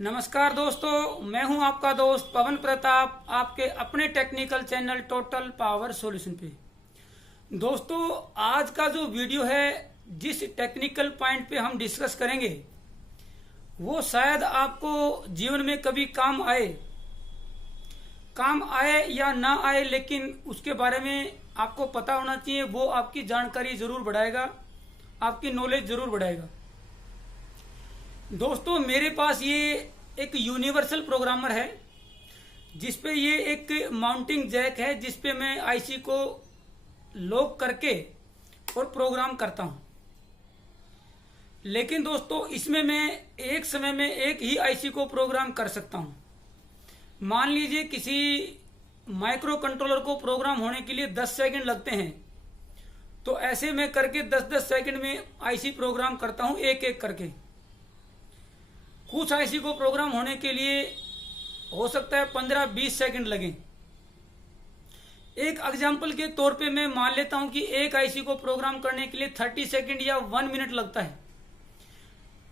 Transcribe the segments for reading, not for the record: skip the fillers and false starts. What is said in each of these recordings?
नमस्कार दोस्तों, मैं हूं आपका दोस्त पवन प्रताप, आपके अपने technical channel total power solution पे। दोस्तों, आज का जो वीडियो है, जिस टेक्निकल पॉइंट पे हम डिस्कस करेंगे वो शायद आपको जीवन में कभी काम आए या ना आए, लेकिन उसके बारे में आपको पता होना चाहिए। वो आपकी जानकारी जरूर बढ़ाएगा, आपकी नॉलेज जरूर बढ़ाएगा। दोस्तों, मेरे पास ये एक यूनिवर्सल प्रोग्रामर है जिसपे ये एक माउंटिंग जैक है, जिसपे मैं आईसी को लॉक करके और प्रोग्राम करता हूं। लेकिन दोस्तों, इसमें मैं एक समय में एक ही आईसी को प्रोग्राम कर सकता हूं। मान लीजिए किसी माइक्रो कंट्रोलर को प्रोग्राम होने के लिए 10 सेकंड लगते हैं, तो ऐसे मैं करके 10-10 सेकंड में आईसी प्रोग्राम करता हूं, एक एक करके। कुछ आईसी को प्रोग्राम होने के लिए हो सकता है 15-20 सेकंड लगे। एक एग्जाम्पल के तौर पे मैं मान लेता हूं कि एक आईसी को प्रोग्राम करने के लिए 30 सेकंड या 1 मिनट लगता है।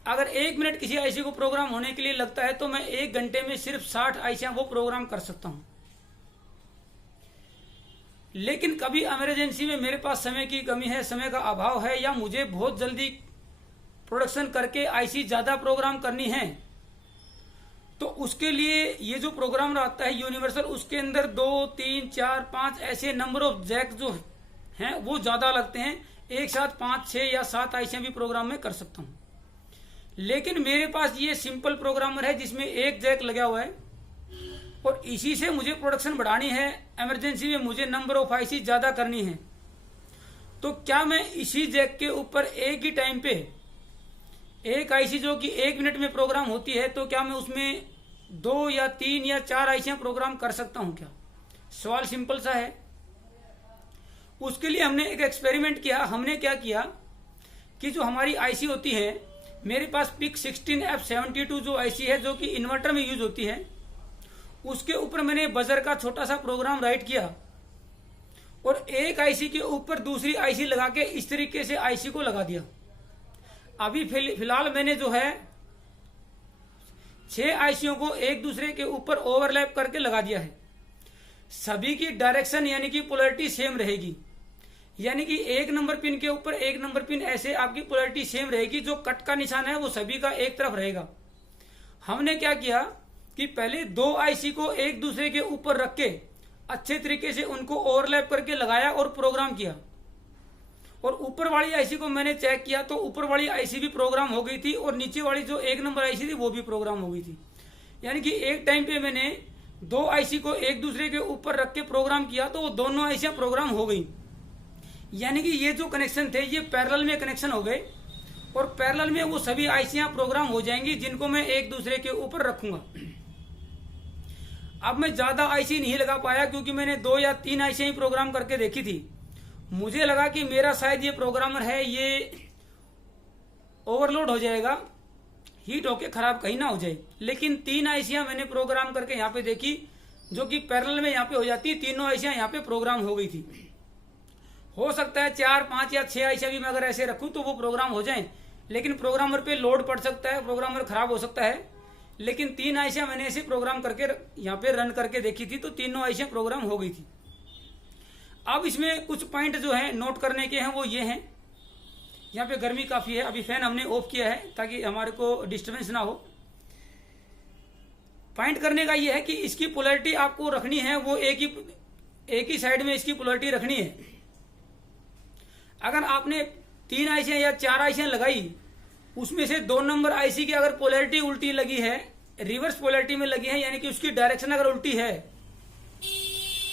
अगर 1 मिनट किसी आईसी को प्रोग्राम होने के लिए लगता है, तो मैं 1 घंटे में सिर्फ 60 आईसियां वो प्रोग्राम कर सकता हूं। लेकिन कभी इमरजेंसी में मेरे पास समय की कमी है, समय का अभाव है, या मुझे बहुत जल्दी प्रोडक्शन करके आईसी ज्यादा प्रोग्राम करनी है, तो उसके लिए ये जो प्रोग्रामर आता है यूनिवर्सल, उसके अंदर 2, 3, 4, 5 ऐसे नंबर ऑफ जैक जो हैं वो ज्यादा लगते हैं। एक साथ 5, 6 या 7 आईसियां भी प्रोग्राम में कर सकता हूं। लेकिन मेरे पास ये सिंपल प्रोग्रामर है जिसमें एक जैक लगा हुआ है, और इसी से मुझे प्रोडक्शन बढ़ानी है। इमरजेंसी में मुझे नंबर ऑफ आईसी ज्यादा करनी है, तो क्या मैं इसी जैक के ऊपर एक ही टाइम पे एक आईसी जो कि 1 मिनट में प्रोग्राम होती है, तो क्या मैं उसमें 2 या 3 या 4 आईसियां प्रोग्राम कर सकता हूं क्या? सवाल सिंपल सा है। उसके लिए हमने एक एक्सपेरिमेंट किया। हमने क्या किया कि जो हमारी आईसी होती है, मेरे पास पिक 16F72 जो आईसी है, जो कि इन्वर्टर में यूज होती है, उसके ऊपर मैंने बजर का छोटा सा प्रोग्राम राइट किया, और एक आईसी के ऊपर दूसरी आईसी लगा के इस तरीके से आईसी को लगा दिया। अभी फिलहाल मैंने जो है 6 आईसीओ को एक दूसरे के ऊपर ओवरलैप करके लगा दिया है। सभी की डायरेक्शन यानी कि पोलैरिटी सेम रहेगी, यानी कि एक नंबर पिन के ऊपर एक नंबर पिन, ऐसे आपकी पोलैरिटी सेम रहेगी। जो कट का निशान है वो सभी का एक तरफ रहेगा। हमने क्या किया कि पहले 2 आईसी को एक दूसरे के ऊपर रख के अच्छे तरीके से उनको ओवरलैप करके लगाया और प्रोग्राम किया, और ऊपर वाली आईसी को मैंने चेक किया तो ऊपर वाली आईसी भी प्रोग्राम हो गई थी, और नीचे वाली जो 1 नंबर आईसी थी वो भी प्रोग्राम हो गई थी। यानी कि एक टाइम पे मैंने 2 आईसी को एक दूसरे के ऊपर रख के प्रोग्राम किया, तो वो दोनों आईसियां प्रोग्राम हो गई। यानी कि ये जो कनेक्शन थे ये पैरेलल में कनेक्शन हो गए, और पैरेलल में वो सभी आईसियां प्रोग्राम हो जाएंगी जिनको मैं एक दूसरे के ऊपर रखूंगा। अब मैं ज्यादा आईसी नहीं लगा पाया, क्योंकि मैंने 2 या 3 आईसियां ही प्रोग्राम करके देखी थी। मुझे लगा कि मेरा शायद ये प्रोग्रामर है, ये ओवरलोड हो जाएगा, हीट होके खराब कहीं ना हो जाए। लेकिन 3 आईसियां मैंने प्रोग्राम करके यहाँ पे देखी, जो कि पैरेलल में यहाँ पे हो जाती। तीनों आईसियां यहाँ पे प्रोग्राम हो गई थी। हो सकता है 4, 5 या 6 आईसियां भी मैं अगर ऐसे रखूं तो वो प्रोग्राम हो जाए, लेकिन प्रोग्रामर पे लोड पड़ सकता है, प्रोग्रामर खराब हो सकता है। लेकिन 3 आईसियां मैंने ऐसे प्रोग्राम करके यहाँ पे रन करके देखी थी, तो तीनों आईसियां प्रोग्राम हो गई थी। अब इसमें कुछ पॉइंट जो है नोट करने के हैं, वो ये हैं। यहाँ पे गर्मी काफी है, अभी फैन हमने ऑफ किया है ताकि हमारे को डिस्टर्बेंस ना हो। पॉइंट करने का ये है कि इसकी पोलैरिटी आपको रखनी है, वो एक ही साइड में इसकी पोलैरिटी रखनी है। अगर आपने 3 आईसियां या 4 आईसियां लगाई, उसमें से 2 नंबर आईसी की अगर पोलैरिटी उल्टी लगी है, रिवर्स पोलैरिटी में लगी है, यानी कि उसकी डायरेक्शन अगर उल्टी है,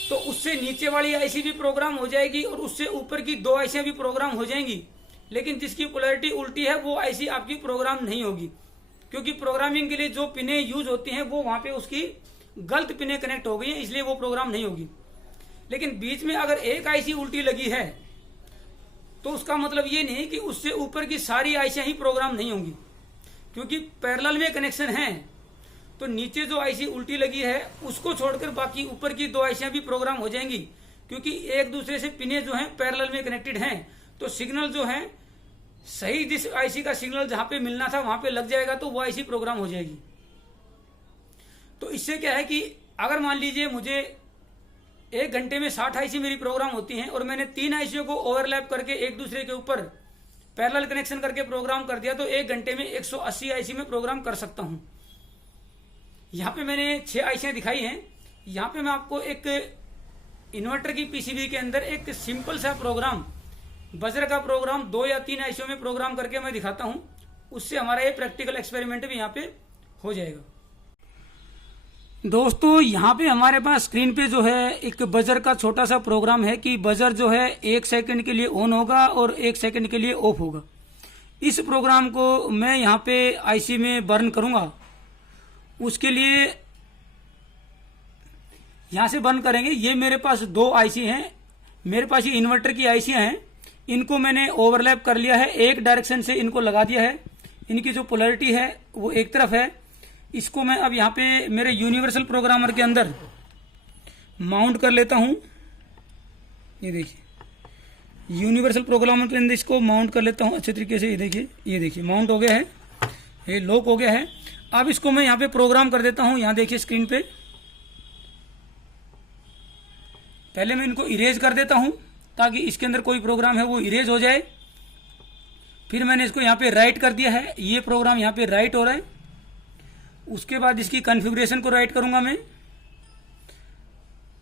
तो उससे नीचे वाली आईसी भी प्रोग्राम हो जाएगी, और उससे ऊपर की 2 आईसियां भी प्रोग्राम हो जाएंगी। लेकिन जिसकी पोलैरिटी उल्टी है वो आईसी आपकी प्रोग्राम नहीं होगी, क्योंकि प्रोग्रामिंग के लिए जो पिनें यूज होती हैं वो वहां पे उसकी गलत पिनें कनेक्ट हो गई हैं, इसलिए वो प्रोग्राम नहीं होगी। लेकिन बीच में अगर एक आईसी उल्टी लगी है, तो उसका मतलब ये नहीं कि उससे ऊपर की सारी आईसियां ही प्रोग्राम नहीं होंगी, क्योंकि पैरेलल में कनेक्शन है। तो नीचे जो आईसी उल्टी लगी है उसको छोड़कर बाकी ऊपर की 2 आईसियां भी प्रोग्राम हो जाएंगी, क्योंकि एक दूसरे से पिने जो हैं पैरेलल में कनेक्टेड हैं। तो सिग्नल जो है सही, जिस आईसी का सिग्नल जहां पे मिलना था वहां पे लग जाएगा, तो वो आईसी प्रोग्राम हो जाएगी। तो इससे क्या है कि अगर मान लीजिए मुझे 1 घंटे में 60 आईसी मेरी प्रोग्राम होती हैं और मैंने 3 आईसीओ को ओवरलैप करके एक दूसरे के ऊपर पैरेलल कनेक्शन करके प्रोग्राम कर दिया, तो 1 घंटे में 180 आईसी में प्रोग्राम कर सकता हूं। यहाँ पे मैंने 6 आईसियां दिखाई हैं। यहाँ पे मैं आपको एक इन्वर्टर की पीसीबी के अंदर एक सिंपल सा प्रोग्राम, बजर का प्रोग्राम 2 या 3 आईसीओ में प्रोग्राम करके मैं दिखाता हूं। उससे हमारा ये प्रैक्टिकल एक्सपेरिमेंट भी यहाँ पे हो जाएगा। दोस्तों यहाँ पे हमारे पास स्क्रीन पे जो है एक बजर का छोटा सा प्रोग्राम है कि बजर जो है 1 सेकंड के लिए ऑन होगा और 1 सेकंड के लिए ऑफ होगा। इस प्रोग्राम को मैं यहाँ पे आईसी में बर्न करूंगा। उसके लिए यहाँ से बर्न करेंगे। ये मेरे पास 2 आईसी हैं, मेरे पास ये इन्वर्टर की आईसियां हैं। इनको मैंने ओवरलैप कर लिया है, एक डायरेक्शन से इनको लगा दिया है। इनकी जो पोलैरिटी है वो एक तरफ है। इसको मैं अब यहाँ पे मेरे यूनिवर्सल प्रोग्रामर के अंदर माउंट कर लेता हूँ। ये देखिए यूनिवर्सल प्रोग्रामर के अंदर इसको माउंट कर लेता हूँ अच्छे तरीके से। ये देखिए माउंट हो गया है, ये लॉक हो गया है। अब इसको मैं यहाँ पे प्रोग्राम कर देता हूँ। यहाँ देखिए स्क्रीन पे पहले मैं इनको इरेज कर देता हूँ ताकि इसके अंदर कोई प्रोग्राम है वो इरेज हो जाए। फिर मैंने इसको यहाँ पे राइट कर दिया है, ये प्रोग्राम यहाँ पे राइट हो रहा है। उसके बाद इसकी कॉन्फ़िगरेशन को राइट करूंगा मैं।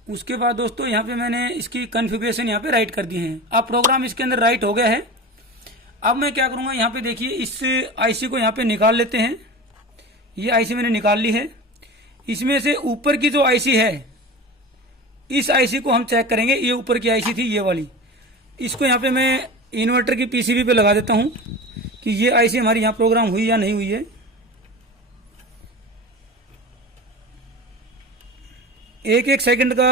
उसके बाद दोस्तों यहाँ पे मैंने इसकी कॉन्फ़िगरेशन यहाँ पे राइट कर दी है। अब प्रोग्राम इसके अंदर राइट हो गया है। अब मैं क्या करूंगा, यहाँ पे देखिए इस आईसी को यहाँ पे निकाल लेते हैं। ये आईसी मैंने निकाल ली है। इसमें से ऊपर की जो आईसी है इस आईसी को हम चेक करेंगे। ये ऊपर की आईसी थी ये वाली, इसको यहाँ पे मैं इन्वर्टर की पीसीबी पे लगा देता हूँ कि ये आईसी हमारी यहाँ प्रोग्राम हुई या नहीं हुई है। 1-1 सेकंड का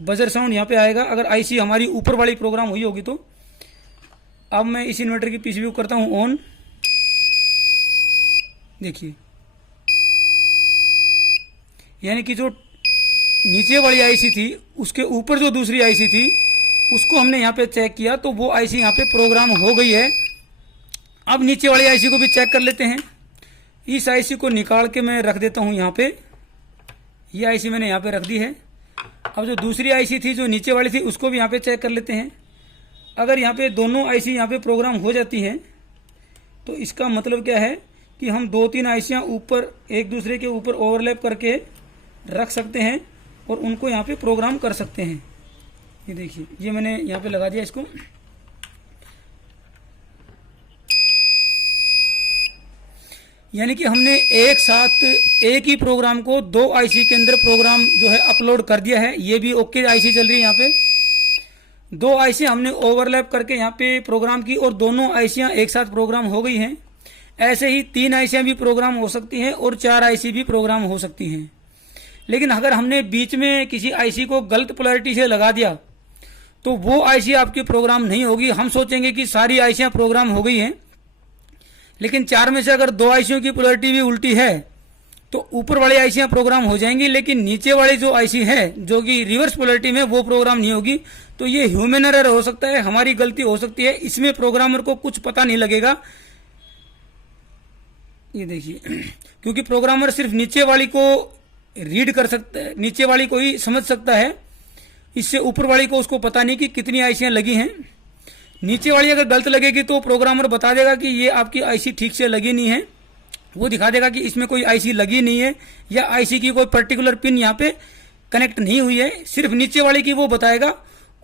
बजर साउंड यहाँ पे आएगा अगर आईसी हमारी ऊपर वाली प्रोग्राम हुई होगी तो। अब मैं इस इन्वर्टर की पीसीबी को करता हूँ ऑन। देखिए यानी कि जो नीचे वाली आईसी थी उसके ऊपर जो दूसरी आईसी थी उसको हमने यहाँ पे चेक किया तो वो आईसी यहाँ पे प्रोग्राम हो गई है। अब नीचे वाली आईसी को भी चेक कर लेते हैं। इस आईसी को निकाल के मैं रख देता हूँ यहाँ पे। ये आईसी मैंने यहाँ पे रख दी है। अब जो दूसरी आईसी थी जो नीचे वाली थी उसको भी यहाँ पे चेक कर लेते हैं। अगर यहाँ पे दोनों आईसी यहाँ पे प्रोग्राम हो जाती हैं तो इसका मतलब क्या है कि हम 2-3 आईसियाँ ऊपर एक दूसरे के ऊपर ओवरलैप करके रख सकते हैं और उनको यहाँ पे प्रोग्राम कर सकते हैं। ये देखिए ये मैंने यहाँ पे लगा दिया इसको। यानी कि हमने एक साथ एक ही प्रोग्राम को 2 आईसी के अंदर प्रोग्राम जो है अपलोड कर दिया है। ये भी ओके आईसी चल रही है। यहाँ पे 2 आईसी हमने ओवरलैप करके यहाँ पे प्रोग्राम की और दोनों आईसियाँ एक साथ प्रोग्राम हो गई हैं। ऐसे ही 3 आईसियाँ भी प्रोग्राम हो सकती हैं और 4 आईसी भी प्रोग्राम हो सकती हैं। लेकिन अगर हमने बीच में किसी आईसी को गलत पोलैरिटी से लगा दिया तो वो आईसी आपकी प्रोग्राम नहीं होगी। हम सोचेंगे कि सारी आईसियाँ प्रोग्राम हो गई हैं, लेकिन 4 में से अगर 2 आईसियों की पोलैरिटी भी उल्टी है तो ऊपर वाली आईसियाँ प्रोग्राम हो जाएंगी, लेकिन नीचे वाली जो आईसी है जो कि रिवर्स पोलैरिटी में वो प्रोग्राम नहीं होगी। तो ये ह्यूमन एरर हो सकता है, हमारी गलती हो सकती है। इसमें प्रोग्रामर को कुछ पता नहीं लगेगा। ये देखिए क्योंकि प्रोग्रामर सिर्फ नीचे वाली को रीड कर सकता है, नीचे वाली को ही समझ सकता है। इससे ऊपर वाली को उसको पता नहीं कि कितनी आईसियाँ लगी हैं। नीचे वाली अगर गलत लगेगी तो प्रोग्रामर बता देगा कि ये आपकी आईसी ठीक से लगी नहीं है। वो दिखा देगा कि इसमें कोई आईसी लगी नहीं है या आईसी की कोई पर्टिकुलर पिन यहाँ पे कनेक्ट नहीं हुई है। सिर्फ नीचे वाली की वो बताएगा।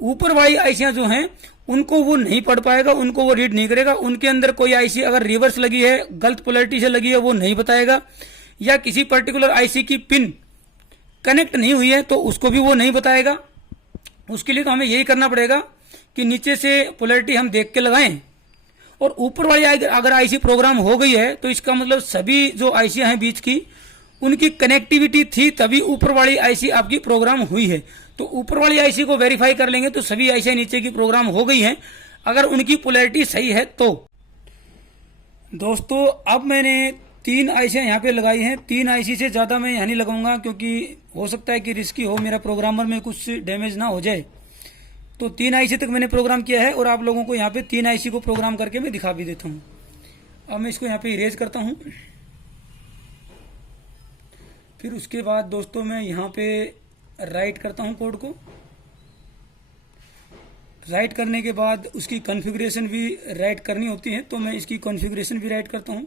ऊपर वाली आईसियाँ जो हैं उनको वो नहीं पढ़ पाएगा, उनको वो रीड नहीं करेगा। उनके अंदर कोई आईसी अगर रिवर्स लगी है, गलत पोलैरिटी से लगी है, वो नहीं बताएगा। या किसी पर्टिकुलर आईसी की पिन कनेक्ट नहीं हुई है तो उसको भी वो नहीं बताएगा। उसके लिए तो हमें यही करना पड़ेगा कि नीचे से पोलैरिटी हम देख के लगाएं और ऊपर वाली अगर आईसी प्रोग्राम हो गई है तो इसका मतलब सभी जो आईसी हैं बीच की उनकी कनेक्टिविटी थी, तभी ऊपर वाली आईसी आपकी प्रोग्राम हुई है। तो ऊपर वाली आईसी को वेरीफाई कर लेंगे तो सभी आईसी नीचे की प्रोग्राम हो गई हैं अगर उनकी पोलैरिटी सही है तो। दोस्तों अब मैंने 3 आईसियाँ यहाँ पे लगाई हैं। 3 आईसी से ज़्यादा मैं यहाँ नहीं लगाऊंगा क्योंकि हो सकता है कि रिस्की हो, मेरा प्रोग्रामर में कुछ डैमेज ना हो जाए। तो 3 आईसी तक मैंने प्रोग्राम किया है और आप लोगों को यहाँ पे 3 आईसी को प्रोग्राम करके मैं दिखा भी देता हूँ। अब मैं इसको यहाँ पे इरेज करता हूँ। फिर उसके बाद दोस्तों मैं यहाँ पे राइट करता हूँ कोड को। राइट करने के बाद उसकी कॉन्फ़िगरेशन भी राइट करनी होती है, तो मैं इसकी कॉन्फ़िगरेशन भी राइट करता हूँ।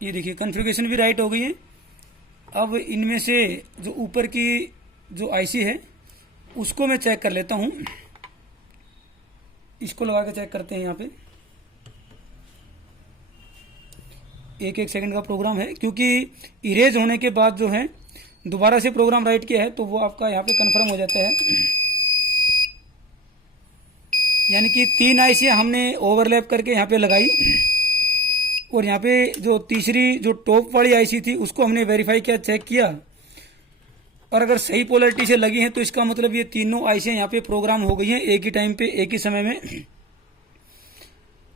ये देखिए कॉन्फ़िगरेशन भी राइट हो गई है। अब इनमें से जो ऊपर की जो आईसी है उसको मैं चेक कर लेता हूँ। इसको लगा के चेक करते हैं। यहाँ पे एक एक सेकंड का प्रोग्राम है, क्योंकि इरेज होने के बाद जो है दोबारा से प्रोग्राम राइट किया है तो वो आपका यहाँ पे कन्फर्म हो जाता है। यानी कि 3 आईसी हमने ओवरलैप करके यहाँ पे लगाई, और यहाँ पे जो तीसरी जो टॉप वाली आईसी थी उसको हमने वेरीफाई किया, चेक किया, और अगर सही पोलरिटी से लगी हैं तो इसका मतलब ये तीनों आईसी यहाँ पे प्रोग्राम हो गई हैं एक ही टाइम पे, एक ही समय में।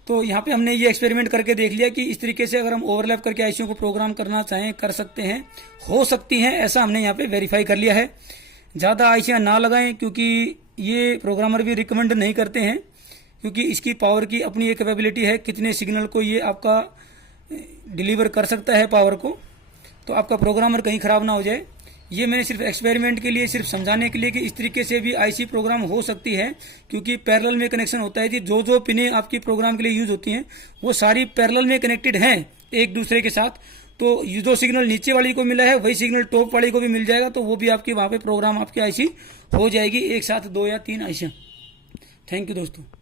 तो यहाँ पे हमने ये एक्सपेरिमेंट करके देख लिया कि इस तरीके से अगर हम ओवरलैप करके आईसीओ को प्रोग्राम करना चाहें कर सकते हैं, हो सकती हैं, ऐसा हमने यहाँ पे वेरीफाई कर लिया है। ज़्यादा आईसियाँ ना लगाएं, क्योंकि ये प्रोग्रामर भी रिकमेंड नहीं करते हैं, क्योंकि इसकी पावर की अपनी एक कैपेबिलिटी है, कितने सिग्नल को ये आपका डिलीवर कर सकता है पावर को, तो आपका प्रोग्रामर कहीं ख़राब ना हो जाए। ये मैंने सिर्फ एक्सपेरिमेंट के लिए, सिर्फ समझाने के लिए कि इस तरीके से भी आईसी प्रोग्राम हो सकती है, क्योंकि पैरेलल में कनेक्शन होता है कि जो पिनें आपकी प्रोग्राम के लिए यूज होती हैं वो सारी पैरेलल में कनेक्टेड हैं एक दूसरे के साथ। तो जो सिग्नल नीचे वाली को मिला है वही सिग्नल टॉप वाली को भी मिल जाएगा, तो वो भी आपकी वहाँ पे प्रोग्राम आपकी आईसी हो जाएगी, एक साथ 2 या 3 आईसियाँ। थैंक यू दोस्तों।